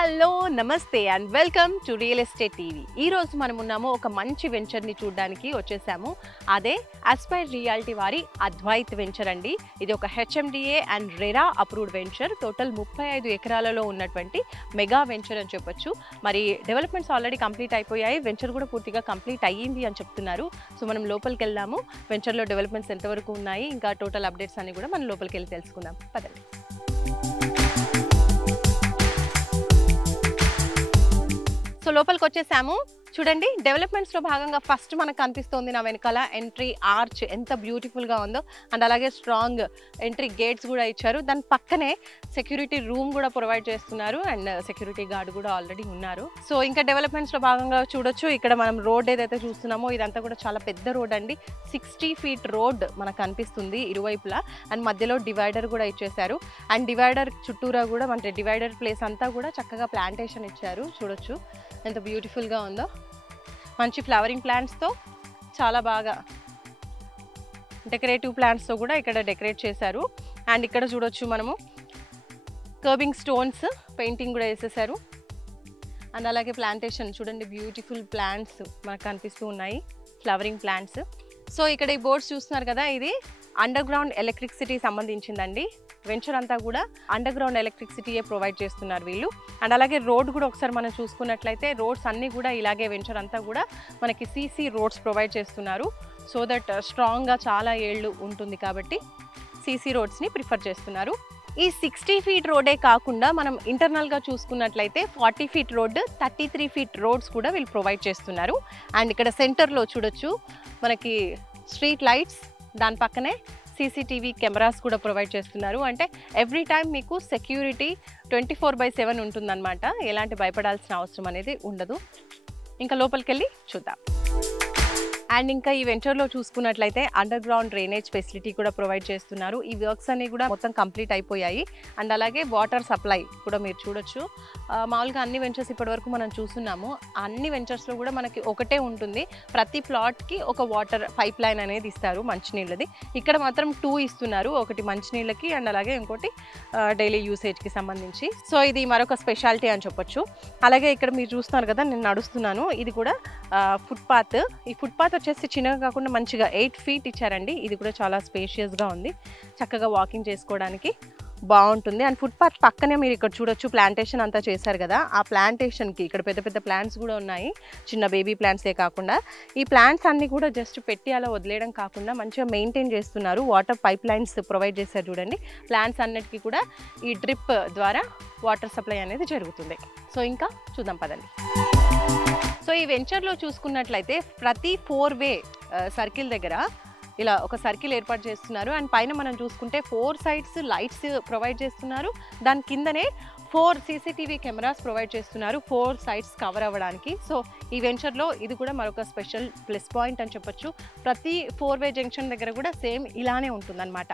Hello నమస్తే and welcome to real estate TV. ఈ రోజు మనం ఉన్నాము ఒక మంచి వెంచర్ని చూడడానికి వచ్చేసాము. అదే ఆస్పైర్ రియాలిటీ వారి అద్వైత్ వెంచర్ అండి. ఇది ఒక HMDA and RERA approved venture. Total 35 ఎకరాలలో ఉన్నటువంటి మెగా వెంచర్ అని చెప్పొచ్చు. మరి డెవలప్మెంట్స్ ఆల్రెడీ కంప్లీట్ అయిపోయాయి, వెంచర్ కూడా పూర్తిగా కంప్లీట్ అయ్యింది అని చెప్తున్నారు. సో మనం లోపలికి వెళ్దాము, వెంచర్లో డెవలప్మెంట్స్ ఎంతవరకు ఉన్నాయి, ఇంకా టోటల్ అప్డేట్స్ అన్ని కూడా మనం లోపలికి వెళ్ళి తెలుసుకుందాం. పదండి. సో లోపలికి వచ్చేసాము. చూడండి, డెవలప్మెంట్స్లో భాగంగా ఫస్ట్ మనకు కనిపిస్తుంది నా వెనకాల ఎంట్రీ ఆర్చ్ ఎంత బ్యూటిఫుల్గా ఉందో. అండ్ అలాగే స్ట్రాంగ్ ఎంట్రీ గేట్స్ కూడా ఇచ్చారు. దాని పక్కనే సెక్యూరిటీ రూమ్ కూడా ప్రొవైడ్ చేస్తున్నారు అండ్ సెక్యూరిటీ గార్డ్ కూడా ఆల్రెడీ ఉన్నారు. సో ఇంకా డెవలప్మెంట్స్లో భాగంగా చూడొచ్చు, ఇక్కడ మనం రోడ్ ఏదైతే చూస్తున్నామో ఇదంతా కూడా చాలా పెద్ద రోడ్ అండి. 60 feet రోడ్ మనకు కనిపిస్తుంది ఇరువైపులా. అండ్ మధ్యలో డివైడర్ కూడా ఇచ్చేసారు. అండ్ డివైడర్ చుట్టూరా కూడా అంటే డివైడర్ ప్లేస్ అంతా కూడా చక్కగా ప్లాంటేషన్ ఇచ్చారు. చూడొచ్చు ఎంత బ్యూటిఫుల్గా ఉందో. మంచి ఫ్లవరింగ్ ప్లాంట్స్తో చాలా బాగా డెకరేటివ్ ప్లాంట్స్తో కూడా ఇక్కడ డెకరేట్ చేశారు. అండ్ ఇక్కడ చూడొచ్చు మనము కర్బింగ్ స్టోన్స్ పెయింటింగ్ కూడా వేసేసారు. అండ్ అలాగే ప్లాంటేషన్ చూడండి, బ్యూటిఫుల్ ప్లాంట్స్ మనకు కనిపిస్తూ ఉన్నాయి, ఫ్లవరింగ్ ప్లాంట్స్. సో ఇక్కడ ఈ బోర్డ్స్ చూస్తున్నారు కదా, ఇది అండర్ గ్రౌండ్ ఎలక్ట్రిసిటీ సంబంధించిందండి. వెంచర్ అంతా కూడా అండర్ గ్రౌండ్ ఎలక్ట్రిసిటీయే ప్రొవైడ్ చేస్తున్నారు వీళ్ళు. అండ్ అలాగే రోడ్ కూడా ఒకసారి మనం చూసుకున్నట్లయితే రోడ్స్ అన్నీ కూడా ఇలాగే వెంచర్ అంతా కూడా మనకి సీసీ రోడ్స్ ప్రొవైడ్ చేస్తున్నారు. సో దట్ స్ట్రాంగ్గా చాలా ఏళ్ళు ఉంటుంది కాబట్టి సీసీ రోడ్స్ని ప్రిఫర్ చేస్తున్నారు. ఈ 60 feet రోడే కాకుండా మనం ఇంటర్నల్గా చూసుకున్నట్లయితే 40 feet రోడ్, 33 feet రోడ్స్ కూడా వీళ్ళు ప్రొవైడ్ చేస్తున్నారు. అండ్ ఇక్కడ సెంటర్లో చూడొచ్చు మనకి స్ట్రీట్ లైట్స్, దాని పక్కనే సీసీటీవీ కెమెరాస్ కూడా ప్రొవైడ్ చేస్తున్నారు. అంటే ఎవ్రీ టైం మీకు సెక్యూరిటీ 24/7 ఉంటుందన్నమాట. ఎలాంటి భయపడాల్సిన అవసరం అనేది ఉండదు. ఇంకా లోపలికి వెళ్ళి చూద్దాం. అండ్ ఇంకా ఈ వెంచర్లో చూసుకున్నట్లయితే అండర్ గ్రౌండ్ డ్రైనేజ్ ఫెసిలిటీ కూడా ప్రొవైడ్ చేస్తున్నారు. ఈ వర్క్స్ అన్ని కూడా మొత్తం కంప్లీట్ అయిపోయాయి. అండ్ అలాగే వాటర్ సప్లై కూడా మీరు చూడొచ్చు. మామూలుగా అన్ని వెంచర్స్ ఇప్పటివరకు మనం చూస్తున్నాము, అన్ని వెంచర్స్లో కూడా మనకి ఒకటే ఉంటుంది. ప్రతి ప్లాట్కి ఒక వాటర్ పైప్ లైన్ అనేది ఇస్తారు మంచినీళ్ళది. ఇక్కడ మాత్రం 2 ఇస్తున్నారు, ఒకటి మంచినీళ్ళకి అండ్ అలాగే ఇంకోటి డైలీ యూసేజ్కి సంబంధించి. సో ఇది మరొక స్పెషాలిటీ అని చెప్పొచ్చు. అలాగే ఇక్కడ మీరు చూస్తున్నారు కదా, నేను నడుస్తున్నాను, ఇది కూడా ఫుట్పాత్. ఈ ఫుట్పాత్ వచ్చేసి చిన్నగా కాకుండా మంచిగా 8 feet ఇచ్చారండి. ఇది కూడా చాలా స్పేషియస్గా ఉంది, చక్కగా వాకింగ్ చేసుకోవడానికి బాగుంటుంది. అండ్ ఫుట్పాత్ పక్కనే మీరు ఇక్కడ చూడొచ్చు ప్లాంటేషన్ అంతా చేశారు కదా, ఆ ప్లాంటేషన్కి ఇక్కడ పెద్ద పెద్ద ప్లాంట్స్ కూడా ఉన్నాయి, చిన్న బేబీ ప్లాంట్సే కాకుండా. ఈ ప్లాంట్స్ అన్నీ కూడా జస్ట్ పెట్టి అలా వదిలేయడం కాకుండా మంచిగా మెయింటైన్ చేస్తున్నారు. వాటర్ పైప్ లైన్స్ ప్రొవైడ్ చేశారు చూడండి. ప్లాంట్స్ అన్నిటికీ కూడా ఈ డ్రిప్ ద్వారా వాటర్ సప్లై అనేది జరుగుతుంది. సో ఇంకా చూద్దాం పదండి. సో ఈ వెంచర్లో చూసుకున్నట్లయితే ప్రతి 4-way సర్కిల్ దగ్గర ఇలా ఒక సర్కిల్ ఏర్పాటు చేస్తున్నారు. అండ్ పైన మనం చూసుకుంటే 4 sides లైట్స్ ప్రొవైడ్ చేస్తున్నారు. దాని కిందనే 4 CCTV కెమెరాస్ ప్రొవైడ్ చేస్తున్నారు 4 sides కవర్ అవ్వడానికి. సో ఈ వెంచర్లో ఇది కూడా మరొక స్పెషల్ ప్లస్ పాయింట్ అని చెప్పొచ్చు. ప్రతి 4-way జంక్షన్ దగ్గర కూడా సేమ్ ఇలానే ఉంటుందన్నమాట.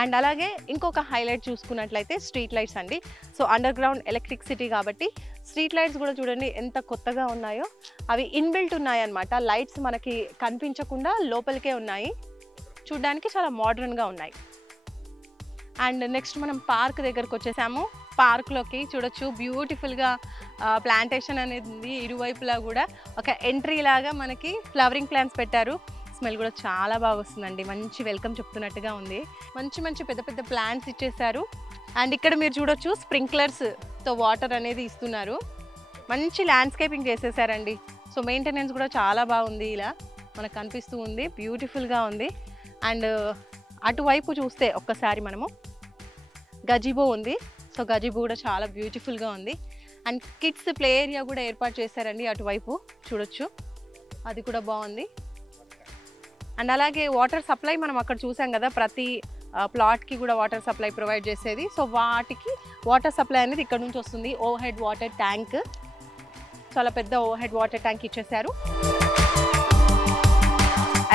అండ్ అలాగే ఇంకొక హైలైట్ చూసుకున్నట్లయితే స్ట్రీట్ లైట్స్ అండి. సో అండర్ గ్రౌండ్ ఎలక్ట్రిసిటీ కాబట్టి స్ట్రీట్ లైట్స్ కూడా చూడండి ఎంత కొత్తగా ఉన్నాయో. అవి ఇన్బిల్ట్ ఉన్నాయన్నమాట. లైట్స్ మనకి కనిపించకుండా లోపలికే ఉన్నాయి, చూడడానికి చాలా మోడర్న్గా ఉన్నాయి. అండ్ నెక్స్ట్ మనం పార్క్ దగ్గరకు వచ్చేసాము. పార్క్లోకి చూడొచ్చు, బ్యూటిఫుల్గా ప్లాంటేషన్ అనేది ఉంది. ఇరువైపులా కూడా ఒక ఎంట్రీ లాగా మనకి ఫ్లవరింగ్ ప్లాంట్స్ పెట్టారు. స్మెల్ కూడా చాలా బాగా వస్తుందండి, మంచి వెల్కమ్ చెప్తున్నట్టుగా ఉంది. మంచి మంచి పెద్ద పెద్ద ప్లాంట్స్ ఇచ్చేసారు. అండ్ ఇక్కడ మీరు చూడొచ్చు స్ప్రింక్లర్స్తో వాటర్ అనేది ఇస్తున్నారు. మంచి ల్యాండ్స్కేపింగ్ చేసేసారండి. సో మెయింటెనెన్స్ కూడా చాలా బాగుంది, ఇలా మనకు కనిపిస్తూ ఉంది, బ్యూటిఫుల్గా ఉంది. అండ్ అటువైపు చూస్తే ఒక్కసారి మనము గజిబో ఉంది. సో గజిబో కూడా చాలా బ్యూటిఫుల్గా ఉంది. అండ్ కిడ్స్ ప్లే ఏరియా కూడా ఏర్పాటు చేశారండి అటువైపు చూడొచ్చు, అది కూడా బాగుంది. అండ్ అలాగే వాటర్ సప్లై మనం అక్కడ చూసాం కదా, ప్రతి ప్లాట్కి కూడా వాటర్ సప్లై ప్రొవైడ్ చేసేది. సో వాటికి వాటర్ సప్లై అనేది ఇక్కడ నుంచి వస్తుంది. ఓవర్ హెడ్ వాటర్ ట్యాంక్, చాలా పెద్ద ఓవర్ హెడ్ వాటర్ ట్యాంక్ ఇచ్చేసారు.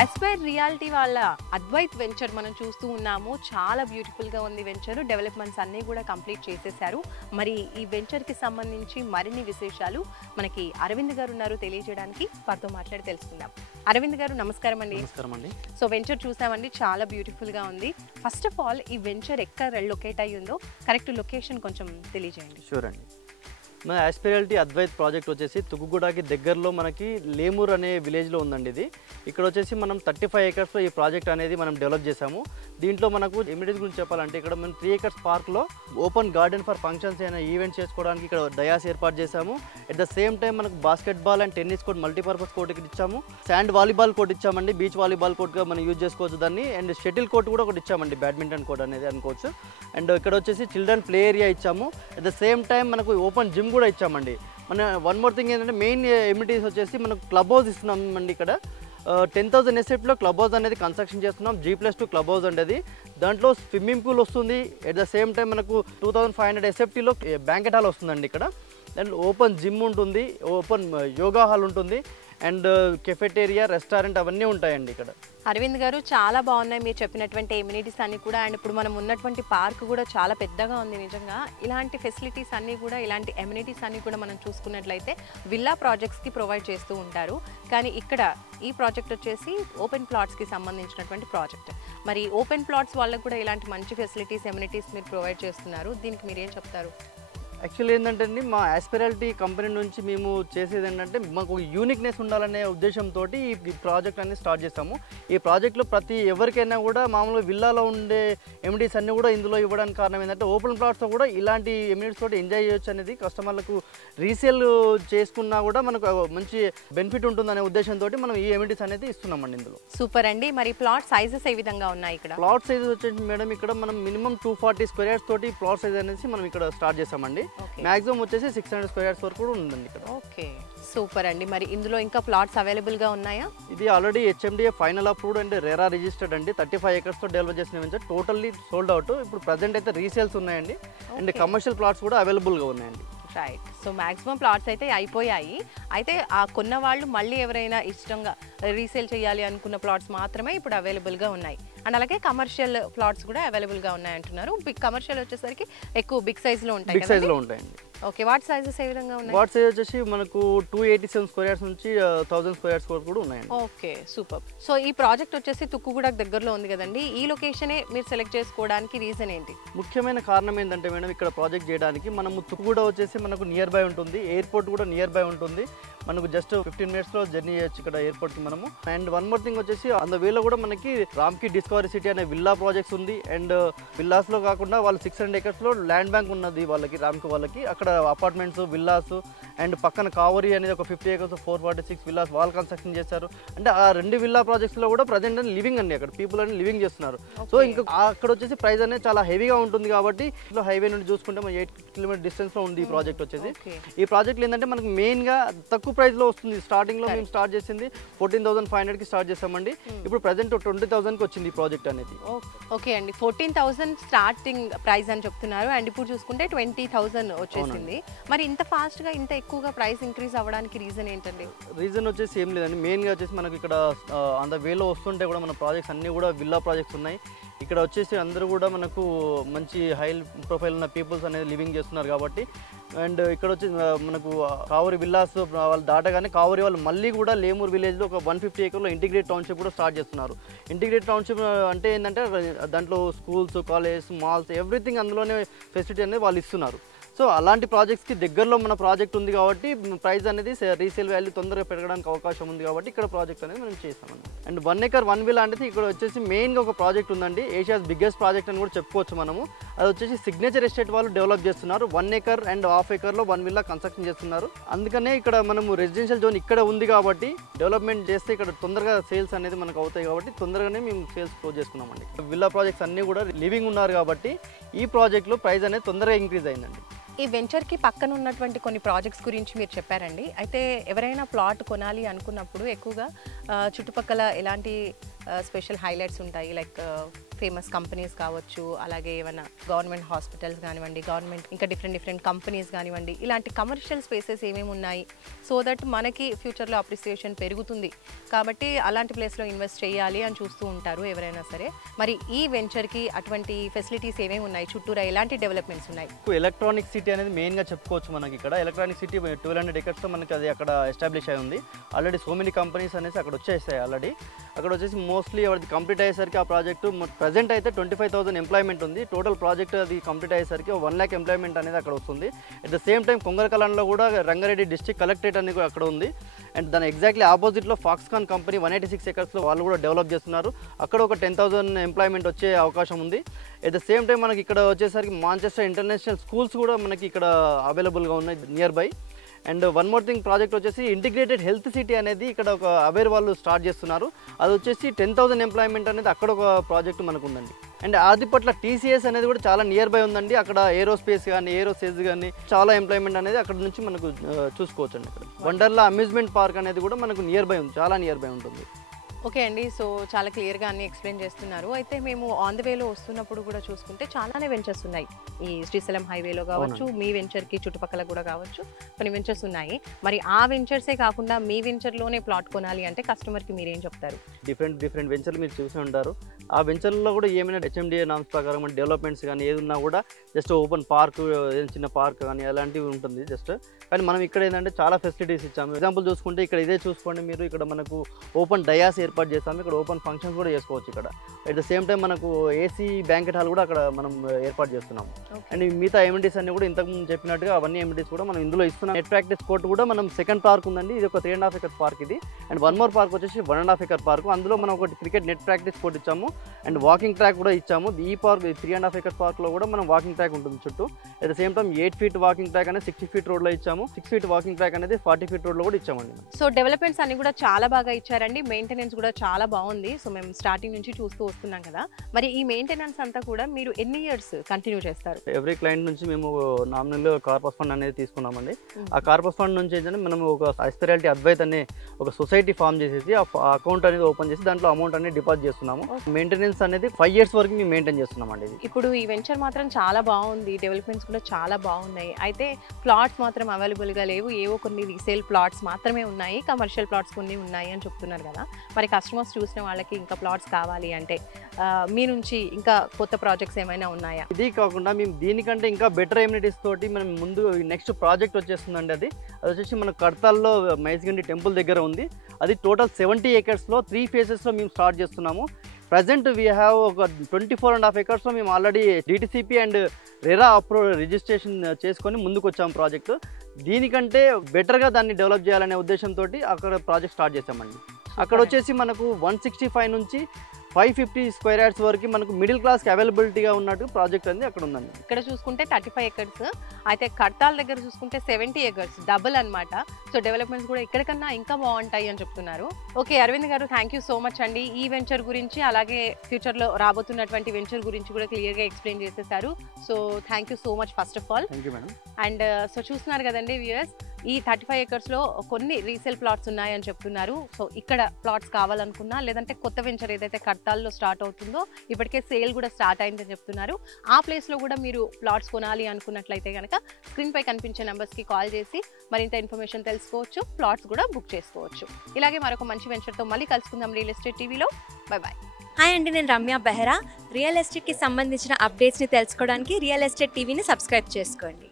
ఆస్పైర్ రియాలిటీ వాళ్ళ అద్వైత్ వెంచర్ మనం చూస్తూ ఉన్నాము. చాలా బ్యూటిఫుల్గా ఉంది వెంచర్. డెవలప్మెంట్స్ అన్నీ కూడా కంప్లీట్ చేసేసారు. మరి ఈ వెంచర్కి సంబంధించి మరిన్ని విశేషాలు మనకి అరవింద్ గారు ఉన్నారు తెలియజేయడానికి. వారితో మాట్లాడి తెలుసుకుందాం. అరవింద్ గారు నమస్కారం అండి. నమస్కారం అండి. సో వెంచర్ చూసామండి, చాలా బ్యూటిఫుల్గా ఉంది. ఫస్ట్ ఆఫ్ ఆల్ ఈ వెంచర్ ఎక్కడ లొకేట్ అయ్యి ఉందో కరెక్ట్ లొకేషన్ కొంచెం తెలియజేయండి. షూర్ అండి. మన ఆస్పిరాలిటీ అద్వైత్ ప్రాజెక్ట్ వచ్చేసి తుక్కుగూడకి దగ్గరలో మనకి లేమూర్ అనే విలేజ్లో ఉందండి. ఇది ఇక్కడ వచ్చేసి మనం 35 ఏకర్స్లో ఈ ప్రాజెక్ట్ అనేది మనం డెవలప్ చేసాము. దీంట్లో మనకు ఎమ్యూనిటీస్ గురించి చెప్పాలంటే ఇక్కడ మనం 3 ఏకర్స్ పార్క్లో ఓపెన్ గార్డెన్ ఫర్ ఫంక్షన్స్ అయినా ఈవెంట్స్ చేసుకోవడానికి ఇక్కడ డయాస్ ఏర్పాటు చేశాము. అట్ ద సేమ్ టైం మనకు basketball and tennis court multipurpose court ఇక్కడ ఇచ్చాము. శాండ్ వాలీబాల్ కోర్ట్ ఇచ్చామండి, బీచ్ వాలీబాల్ కోర్ట్గా మనం యూజ్ చేసుకోవచ్చు దాన్ని. అండ్ షటిల్ కోర్ట్ కూడా ఒకటి ఇచ్చామండి, బ్యాడ్మింటన్ కోర్ట్ అనేది అనుకోవచ్చు. అండ్ ఇక్కడ వచ్చేసి చిల్డ్రన్ ప్లే ఏరియా ఇచ్చాము. అట్ ద సేమ్ టైం మనకు ఓపెన్ జిమ్ కూడా ఇచ్చామండి. మన వన్ మోర్ థింగ్ ఏంటంటే మెయిన్ ఎమ్యూనిటీస్ వచ్చేసి మనకు క్లబ్ హౌస్ ఇస్తున్నామండి. ఇక్కడ 10,000 ఎస్ఎఫ్లో క్లబ్ హౌస్ అనేది కన్స్ట్రక్షన్ చేస్తున్నాం. G+2 క్లబ్ హౌస్ అనేది, దాంట్లో స్విమ్మింగ్ పూల్ వస్తుంది. ఎట్ ద సేమ్ టైం మనకు 2,500 ఎస్ఎఫ్టీలో బ్యాంకెట్ హాల్ వస్తుందండి ఇక్కడ. అండ్ ఓపెన్ జిమ్ ఉంటుంది, ఓపెన్ యోగా హాల్ ఉంటుంది, అండ్ కెఫెటేరియా, రెస్టారెంట్ అవన్నీ ఉంటాయండి ఇక్కడ. అరవింద్ గారు, చాలా బాగున్నాయి మీరు చెప్పినటువంటి ఎమ్యూనిటీస్ అన్నీ కూడా. అండ్ ఇప్పుడు మనం ఉన్నటువంటి పార్క్ కూడా చాలా పెద్దగా ఉంది. నిజంగా ఇలాంటి ఫెసిలిటీస్ అన్నీ కూడా, ఇలాంటి ఎమ్యూనిటీస్ అన్నీ కూడా మనం చూసుకున్నట్లయితే విల్లా ప్రాజెక్ట్స్కి ప్రొవైడ్ చేస్తూ ఉంటారు. కానీ ఇక్కడ ఈ ప్రాజెక్ట్ వచ్చేసి ఓపెన్ ప్లాట్స్కి సంబంధించినటువంటి ప్రాజెక్ట్. మరి ఓపెన్ ప్లాట్స్ వాళ్ళకు కూడా ఇలాంటి మంచి ఫెసిలిటీస్, ఎమ్యూనిటీస్ మీరు ప్రొవైడ్ చేస్తున్నారు. దీనికి మీరు ఏం చెప్తారు? యాక్చువల్లీ ఏంటంటే అండి, మా ఆస్పిరాలిటీ కంపెనీ నుంచి మేము చేసేది ఏంటంటే మాకు యూనిక్నెస్ ఉండాలనే ఉద్దేశంతో ఈ ప్రాజెక్ట్ అనేది స్టార్ట్ చేస్తాము. ఈ ప్రాజెక్ట్లో ప్రతి ఎవరికైనా కూడా మామూలుగా విల్లాలో ఉండే ఎమ్యూనిటీస్ అన్నీ కూడా ఇందులో ఇవ్వడానికి కారణం ఏంటంటే ఓపెన్ ప్లాట్స్తో కూడా ఇలాంటి ఎమ్యూనిటీస్ తోటి ఎంజాయ్ చేయొచ్చు అనేది, కస్టమర్లకు రీసేల్ చేసుకున్నా కూడా మనకు మంచి బెనిఫిట్ ఉంటుందనే ఉద్దేశంతో మనం ఈ ఎమ్యూనిటీస్ అనేది ఇస్తున్నామండి ఇందులో. సూపర్ అండి. మరి ప్లాట్ సైజెస్ ఏ విధంగా ఉన్నాయి ఇక్కడ? ప్లాట్ సైజెస్ వచ్చేసి మేడం ఇక్కడ మనం మినిమం 240 స్క్వేర్ యార్డ్స్ తోటి ప్లాట్ సైజ్ అనేది మనం ఇక్కడ స్టార్ట్ చేస్తామండి. మాక్సిమం వచ్చేసి 600 స్క్వేర్ యార్డ్స్ వరకు కూడా ఉందండి ఇక్కడ. ఓకే, సూపర్ అండి. మరి ఇందులో ఇంకా ప్లాట్స్ అవైలబుల్ గా ఉన్నాయా? ఇది already HMDA final approved and RERA registered అండి. 35 ఏకర్స్ తో డెవలప్ చేసిన టోటల్లీ సోల్డ్ అవుట్. ఇప్పుడు ప్రజెంట్ అయితే రీసేల్స్ ఉన్నాయండి, అండ్ కమర్షియల్ ప్లాట్స్ కూడా అవైలబుల్ గా ఉన్నాయండి. రైట్. సో మాక్సిమం ప్లాట్స్ అయితే అయిపోయాయి. అయితే ఆ కొన్న వాళ్ళు మళ్ళీ ఎవరైనా ఇష్టంగా రీసేల్ చేయాలి అనుకున్న ప్లాట్స్ మాత్రమే ఇప్పుడు అవైలబుల్గా ఉన్నాయి. అండ్ అలాగే కమర్షియల్ ప్లాట్స్ కూడా అవైలబుల్గా ఉన్నాయి అంటున్నారు. బిగ్ కమర్షియల్ వచ్చేసరికి ఎక్కువ బిగ్ సైజ్లో ఉంటాయి. బిగ్ సైజ్లో ఉంటాయండి. ఓకే, వాట్ సైజెస్ ఏ విధంగా ఉన్నాయి? వాట్ సైజ్ వచ్చేసి మనకు 287 స్క్వేర్ యార్డ్స్ నుంచి 1000 స్క్వేర్ యార్డ్స్ వరకు కూడా ఉన్నాయండి. Okay, super. సో ఈ ప్రాజెక్ట్ వచ్చేసి తుక్కుగూడకు దగ్గరలో ఉంది కదండి. ఈ లొకేషనే మీరు సెలెక్ట్ చేసుకోవడానికి రీజన్ ఏంటి? ముఖ్యమైన కారణం ఏంటంటే మేడం, ఇక్కడ ప్రాజెక్ట్ చేయడానికి మనము తుక్కుగూడ వచ్చేసి మనకు నియర్ బై ఉంటుంది, ఎయిర్పోర్ట్ కూడా నియర్ బై ఉంటుంది. మనకు జస్ట్ 15 మినిట్స్లో జర్నీ చేయొచ్చు ఇక్కడ ఎయిర్పోర్ట్కి మనము. అండ్ వన్ మోర్ థింగ్ వచ్చేసి అంద వేలో కూడా మనకి రామ్కి డిస్కవరీ సిటీ అనే విల్లా ప్రాజెక్ట్స్ ఉంది. అండ్ విల్లాస్లో కాకుండా వాళ్ళు 600 ఏకర్స్లో ల్యాండ్ బ్యాంక్ ఉన్నది వాళ్ళకి, రామ్కి వాళ్ళకి. అక్కడ అపార్ట్మెంట్స్, విల్లాస్, అండ్ పక్కన కావరి అనేది ఒక 50 ఏకర్స్ 446 విల్లాస్ వాళ్ళు కన్స్ట్రక్షన్ చేశారు. అంటే ఆ 2 విల్లా ప్రాజెక్ట్స్లో కూడా ప్రజెంట్ అని లివింగ్ అండి, అక్కడ పీపుల్ అని లివింగ్ చేస్తున్నారు. సో ఇంకా అక్కడ వచ్చేసి ప్రైస్ అనేది చాలా హెవీగా ఉంటుంది కాబట్టి హైవే నుండి చూసుకుంటే 8 కిలోమీటర్ డిస్టెన్స్లో ఉంది ఈ ప్రాజెక్ట్ వచ్చేసి. ఈ ప్రాజెక్ట్లో ఏంటంటే మనకు మెయిన్గా తక్కువ ప్రైస్లో వస్తుంది. స్టార్టింగ్లో మేము స్టార్ట్ చేసింది 14,500కి స్టార్ట్ చేసామండి. ఇప్పుడు ప్రజెంట్ 20,000కి వచ్చింది ఈ ప్రాజెక్ట్ అనేది. ఓకే అండి, 14,000 స్టార్టింగ్ ప్రైస్ అని చెప్తున్నారు. అండ్ ఇప్పుడు చూసుకుంటే 20,000 వచ్చేసింది. మరి ఇంత ఫాస్ట్గా, ఇంత ఎక్కువగా ప్రైస్ ఇంక్రీజ్ అవ్వడానికి రీజన్ ఏంటండి? రీజన్ వచ్చేసి ఏం లేదండి, మెయిన్గా వచ్చేసి మనకి ఇక్కడ అంత వేలో వస్తుంటే కూడా మన ప్రాజెక్ట్స్ అన్నీ కూడా విల్లా ప్రాజెక్ట్స్ ఉన్నాయి. ఇక్కడ వచ్చేసి అందరూ కూడా మనకు మంచి హై ప్రొఫైల్ ఉన్న పీపుల్స్ అనేది లివింగ్ చేస్తున్నారు కాబట్టి. అండ్ ఇక్కడ వచ్చి మనకు కావరి విల్లాస్ వాళ్ళు దాటగానే కావరి వాళ్ళు మళ్ళీ కూడా లేమూర్ విలేజ్లో ఒక 150 ఏకర్లో ఇంటిగ్రేట్ టౌన్షిప్ కూడా స్టార్ట్ చేస్తున్నారు. ఇంటిగ్రేట్ టౌన్షిప్ అంటే ఏంటంటే దాంట్లో స్కూల్స్, కాలేజెస్, మాల్స్, ఎవ్రీథింగ్ అందులోనే ఫెసిలిటీ అనేది వాళ్ళు ఇస్తున్నారు. సో అలాంటి ప్రాజెక్ట్స్కి దగ్గరలో మన ప్రాజెక్ట్ ఉంది కాబట్టి ప్రైస్ అనేది రీసేల్ వాల్యూ తొందరగా పెరగడానికి అవకాశం ఉంది కాబట్టి ఇక్కడ ప్రాజెక్ట్ అనేది మనం చేస్తామండి. అండ్ 1 ఏకర్ 1 విల్లా అంటే ఇక్కడ వచ్చేసి మెయిన్గా ఒక ప్రాజెక్ట్ ఉందండి, ఏషియాస్ బిగ్గెస్ట్ ప్రాజెక్ట్ అని కూడా చెప్పుకోవచ్చు మనము. అది వచ్చేసి సిగ్నేచర్ ఎస్టేట్ వాళ్ళు డెవలప్ చేస్తున్నారు. 1 ఏకర్ అండ్ హాఫ్ ఏకర్లో 1 విల్లా కన్స్ట్రక్షన్ చేస్తున్నారు. అందుకనే ఇక్కడ మనము రెసిడెన్షియల్ జోన్ ఇక్కడ ఉంది కాబట్టి డెవలప్మెంట్ చేస్తే ఇక్కడ తొందరగా సేల్స్ అనేది మనకు అవుతాయి కాబట్టి తొందరగానే మేము సేల్స్ క్లోజ్ చేసుకున్నామండి. విల్లా ప్రాజెక్ట్స్ అన్నీ కూడా లివింగ్ ఉన్నారు కాబట్టి ఈ ప్రాజెక్ట్లో ప్రైస్ అనేది తొందరగా ఇంక్రీజ్ అయిందండి. ఈ వెంచర్కి పక్కన ఉన్నటువంటి కొన్ని ప్రాజెక్ట్స్ గురించి మీరు చెప్పారండి. అయితే ఎవరైనా ప్లాట్ కొనాలి అనుకున్నప్పుడు ఎక్కువగా చుట్టుపక్కల ఎలాంటి స్పెషల్ హైలైట్స్ ఉంటాయి? లైక్ ఫేమస్ కంపెనీస్ కావచ్చు, అలాగే ఏమైనా గవర్నమెంట్ హాస్పిటల్స్ కానివ్వండి, గవర్నమెంట్ ఇంకా డిఫరెంట్ కంపెనీస్ కానివ్వండి, ఇలాంటి కమర్షియల్ స్పేసెస్ ఏమేమి ఉన్నాయి సో దట్ మనకి ఫ్యూచర్లో అప్రిసియేషన్ పెరుగుతుంది కాబట్టి అలాంటి ప్లేస్లో ఇన్వెస్ట్ చేయాలి అని చూస్తూ ఉంటారు ఎవరైనా సరే. మరి ఈ వెంచర్కి అటువంటి ఫెసిలిటీస్ ఏమేమి ఉన్నాయి? చుట్టూరా ఎలాంటి డెవలప్మెంట్స్ ఉన్నాయి? ఎలక్ట్రానిక్ సిటీ అనేది మెయిన్గా చెప్పుకోవచ్చు మనకి. ఇక్కడ ఎలక్ట్రానిక్ సిటీ 1200 ఏకర్స్తో మనకి అది అక్కడ ఎస్టాబ్లిష్ అయి ఉంది. ఆల్రెడీ సో మెనీ కంపెనీస్ అనేసి అక్కడ వచ్చేసాయి ఆల్రెడీ. అక్కడ వచ్చేసి మోస్ట్లీ అది కంప్లీట్ అయ్యేసరికి ఆ ప్రాజెక్టు ప్రజెంట్ అయితే 25,000 ఎంప్లాయ్మెంట్ ఉంది. టోటల్ ప్రాజెక్ట్ అది కంప్లీట్ అయ్యేసరికి 1 lakh ఎంప్లాయ్మెంట్ అనేది అక్కడ వస్తుంది. అట్ ద సేమ్ టైం కొంగరకలాన్లో కూడా రంగారెడ్డి డిస్ట్రిక్ట్ కలెక్టరేట్ అనేది కూడా అక్కడ ఉంది. అండ్ దాని ఎగ్జాక్ట్లీ ఆపోజిట్లో ఫాక్స్కాన్ కంపెనీ 186 acres వాళ్ళు కూడా డెవలప్ చేస్తున్నారు. అక్కడ ఒక 10,000 ఎంప్లాయ్మెంట్ వచ్చే అవకాశం ఉంది. అట్ ద సేమ్ టైం మనకి ఇక్కడ వచ్చేసరికి మాంచెస్టర్ ఇంటర్నేషనల్ స్కూల్స్ కూడా మనకి ఇక్కడ అవైలబుల్గా ఉన్నాయి near by. And one more thing project వచ్చేసి ఇంటిగ్రేటెడ్ హెల్త్ సిటీ అనేది ఇక్కడ ఒక అవేర్ వాళ్ళు స్టార్ట్ చేస్తున్నారు. అది వచ్చేసి 10,000 ఎంప్లాయ్మెంట్ అనేది అక్కడ ఒక ప్రాజెక్ట్ మనకు ఉందండి. అండ్ ఆదిపట్ల టీసీఎస్ అనేది కూడా చాలా నియర్ బై ఉందండి. అక్కడ ఏరోస్పేస్ కానీ ఏరోసేజ్ కానీ చాలా ఎంప్లాయ్మెంట్ అనేది అక్కడ నుంచి మనకు చూసుకోవచ్చు అండి. ఇక్కడ వండర్లా అమ్యూజ్మెంట్ పార్క్ అనేది కూడా మనకు నియర్ బై ఉంది, చాలా నియర్ బై ఉంటుంది. ఓకే అండి, సో చాలా క్లియర్గా అన్ని ఎక్స్ప్లెయిన్ చేస్తున్నారు. అయితే మేము ఆన్ ద వేలో వస్తున్నప్పుడు కూడా చూసుకుంటే చాలానే వెంచర్స్ ఉన్నాయి. ఈ శ్రీశైలం హైవేలో కావచ్చు, మీ వెంచర్కి చుట్టుపక్కల కూడా కావచ్చు కొన్ని వెంచర్స్ ఉన్నాయి. మరి ఆ వెంచర్సే కాకుండా మీ వెంచర్లోనే ప్లాట్ కొనాలి అంటే కస్టమర్కి మీరేం చెప్తారు? డిఫరెంట్ వెంచర్లు మీరు చూసి ఉంటారు. ఆ వెంచర్లో కూడా ఏమైనా హెచ్ఎండిఏ నామ్స్ ప్రకారం డెవలప్మెంట్స్ కానీ ఏది ఉన్నా కూడా జస్ట్ ఓపెన్ పార్క్, చిన్న పార్క్ కానీ అలాంటివి ఉంటుంది జస్ట్. కానీ మనం ఇక్కడ ఏంటంటే చాలా ఫెసిలిటీస్ ఇచ్చాము. ఎగ్జాంపుల్ చూసుకుంటే ఇక్కడ ఇదే చూసుకోండి మీరు, ఇక్కడ మనకు ఓపెన్ డయాస్ ఏర్పాటు చేస్తాము. ఇక్కడ ఓపెన్ ఫంక్షన్స్ కూడా చేసుకోవచ్చు ఇక్కడ. అట్ ద సేమ్ టైం మనకు ఏసీ బ్యాంకెట్ హాల్ కూడా అక్కడ మనం ఏర్పాటు చేస్తున్నాము. అండ్ మిగతా ఎమ్యూనిటీస్ అన్ని కూడా ఇంతకుముందు చెప్పినట్టుగా అవన్నీ ఎమ్యూనిటీస్ కూడా మనం ఇందులో ఇస్తున్నాం. నెట్ ప్రాక్టీస్ కోర్ట్ కూడా మనం సెకండ్ పార్క్ ఉందండి. ఇది ఒక 3.5 acre పార్క్ ఇది. అండ్ వన్ మోర్ పార్క్ వచ్చేసి 1.5 acre పార్క్. అందులో మనం ఒకటి క్రికెట్ నెట్ ప్రాక్టీస్ కోర్ట్ ఇచ్చాము అండ్ వాకింగ్ ట్రాక్ కూడా ఇచ్చాము. ఈ పార్క్ 3.5 acre పార్క్లో కూడా మనం వాకింగ్ ట్రాక్ ఉంటుంది చుట్టూ. At the same time 8 feet walking track అనేది 60 feet రోడ్లో ఇచ్చాము. 6 feet వాకింగ్ ట్రాక్ అనేది 40 feet రోడ్లో కూడా ఇచ్చామండి. సో డెవలప్మెంట్స్ అన్ని కూడా చాలా బాగా ఇచ్చారండి. మెయింటెనెన్స్ కూడా చాలా బాగుంది. సో మేము స్టార్టింగ్ నుంచి చూస్తూ వస్తున్నాం కదా, మరి ఈ మెయింటెనెన్స్ అంతా కూడా మీరు ఎన్ని ఇయర్స్ కంటిన్యూ చేస్తారు? ఎవ్రీ క్లయింట్ నుంచి మేము నామినల్ కార్పస్ ఫండ్ అనేది తీసుకున్నామండి. ఆ కార్పస్ ఫండ్ నుంచి ఏంటంటే మనం ఒక ఐస్పెరాలిటీ అద్వైత్ అనే ఒక సొసైటీ ఫామ్ చేసేసి ఆ అకౌంట్ అనేది ఓపెన్ చేసి దాంట్లో అమౌంట్ అనేది డిపాజిట్ చేస్తున్నాము. మెయింటెనెన్స్ అనేది 5 years వరకు మేము మెయింటైన్ చేస్తున్నామండి. ఇప్పుడు ఈ వెంచర్ మాత్రం చాలా బాగుంది, డెవలప్మెంట్స్ కూడా చాలా బాగున్నాయి. అయితే ప్లాట్స్ మాత్రం అవైలబుల్గా లేవు, ఏవో కొన్ని రీసేల్ ప్లాట్స్ మాత్రమే ఉన్నాయి, కమర్షియల్ ప్లాట్స్ కొన్ని ఉన్నాయి అని చెప్తున్నారు కదా. మరి కస్టమర్స్ చూసిన వాళ్ళకి ఇంకా ప్లాట్స్ కావాలి అంటే మీ నుంచి ఇంకా కొత్త ప్రాజెక్ట్స్ ఏమైనా ఉన్నాయా? ఇది కాకుండా మేము దీనికంటే ఇంకా బెటర్ ఎమ్యూనిటీస్ తోటి మనం ముందు నెక్స్ట్ ప్రాజెక్ట్ వచ్చేస్తుందండి. అది వచ్చేసి మన కడతాల్లో మైస్గండి టెంపుల్ దగ్గర ఉంది. అది టోటల్ 70 acresలో 3 phases మేము స్టార్ట్ చేస్తున్నాము. ప్రజెంట్ వీ హ్యావ్ ఒక 24.5 acresలో మేము already DTCP and RERA registration చేసుకొని ముందుకు వచ్చాము ప్రాజెక్టు. దీనికంటే బెటర్గా దాన్ని డెవలప్ చేయాలనే ఉద్దేశంతో అక్కడ ప్రాజెక్ట్ స్టార్ట్ చేసామండి. అక్కడ వచ్చేసి మనకు 165 నుంచి 550 square yards వరకు మనకు మిడిల్ క్లాస్కి అవైలబిలిటీగా ఉన్నట్టు ప్రాజెక్ట్ అనేది అక్కడ ఉందండి. ఇక్కడ చూసుకుంటే 35 acres, అయితే కడతాల దగ్గర చూసుకుంటే 70 acres, డబుల్ అనమాట. సో డెవలప్మెంట్స్ కూడా ఇక్కడికన్నా ఇంకా బాగుంటాయి అని చెప్తున్నారు. ఓకే అరవింద్ గారు, థ్యాంక్ యూ సో మచ్ అండి. ఈ వెంచర్ గురించి అలాగే ఫ్యూచర్లో రాబోతున్నటువంటి వెంచర్ గురించి కూడా క్లియర్గా ఎక్స్ప్లెయిన్ చేసేసారు. So thank you so much first of all. Thank you madam. And so చూస్తున్నారు కదండి వ్యూయర్స్, ఈ 35 acresలో కొన్ని రీసేల్ ప్లాట్స్ ఉన్నాయని చెప్తున్నారు. సో ఇక్కడ ప్లాట్స్ కావాలనుకున్నా లేదంటే కొత్త వెంచర్ ఏదైతే కడతాల్లో స్టార్ట్ అవుతుందో ఇప్పటికే సేల్ కూడా స్టార్ట్ అయిందని చెప్తున్నారు. ఆ ప్లేస్లో కూడా మీరు ప్లాట్స్ కొనాలి అనుకున్నట్లయితే కనుక స్క్రీన్పై కనిపించే నెంబర్స్కి కాల్ చేసి మరింత ఇన్ఫర్మేషన్ తెలుసుకోవచ్చు, ప్లాట్స్ కూడా బుక్ చేసుకోవచ్చు. ఇలాగే మరొక మంచి వెంచర్తో మళ్ళీ కలుసుకుందాం రియల్ ఎస్టేట్ టీవీలో. Bye bye. హాయ్ అండి, నేను రమ్య బెహరా. రియల్ ఎస్టేట్కి సంబంధించిన అప్డేట్స్ని తెలుసుకోవడానికి రియల్ ఎస్టేట్ టీవీని సబ్స్క్రైబ్ చేసుకోండి.